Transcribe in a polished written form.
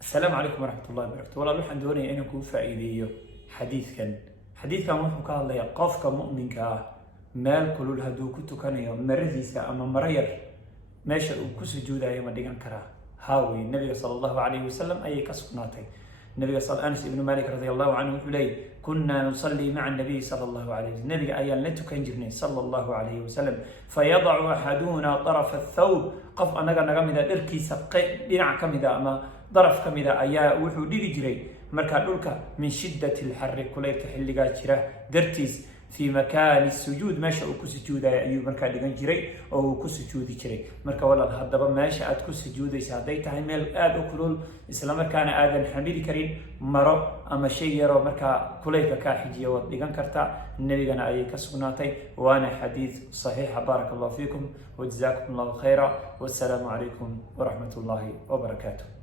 السلام عليكم ورحمة الله وبركاته. والله waxaan doonayaa inaan kuu faa'iideeyo xadiidkan wuxuu ka hadlayaa qofka mu'minka ah meel kulul hadduu ku tukanayo maradiisa ama maro yar meesha uu ku sujuudayo ma dhigan karaa. haawi nabiga sallallahu alayhi wasallam ayay ka sugnaatay. nabiga Anas ibn Malik radiyallahu anhu wuxuu leeyahay kunna nusalli ma'a nabiy sallallahu alayhi wasallam, nabiga ayaan la tukan jirnay sallallahu alayhi wasallam, fayad'u ahaduna taraf ath-thawb, qof anaga naga mid ah dharkiisa dhinac kamida ama daraf kamida ayaa wuxuu dhigi jiray marka dhulka min shiddati al-harr kuleylka xilliga jira dartiis في مكان السجود ماشي أو كسجود أيوب مركا دغان جيري أو كسجود جيري مركا ولا هدبا ماشي أد كسجود يساعدي تاعي ميل آد أكلول إسلام كان آدم حميد كريم مرو أما شيء يرو مركا كليك كاحجية ودغان كرتا النبي أنا أي كسبناتي وأنا حديث صحيح. بارك الله فيكم وجزاكم الله خيرا والسلام عليكم ورحمة الله وبركاته.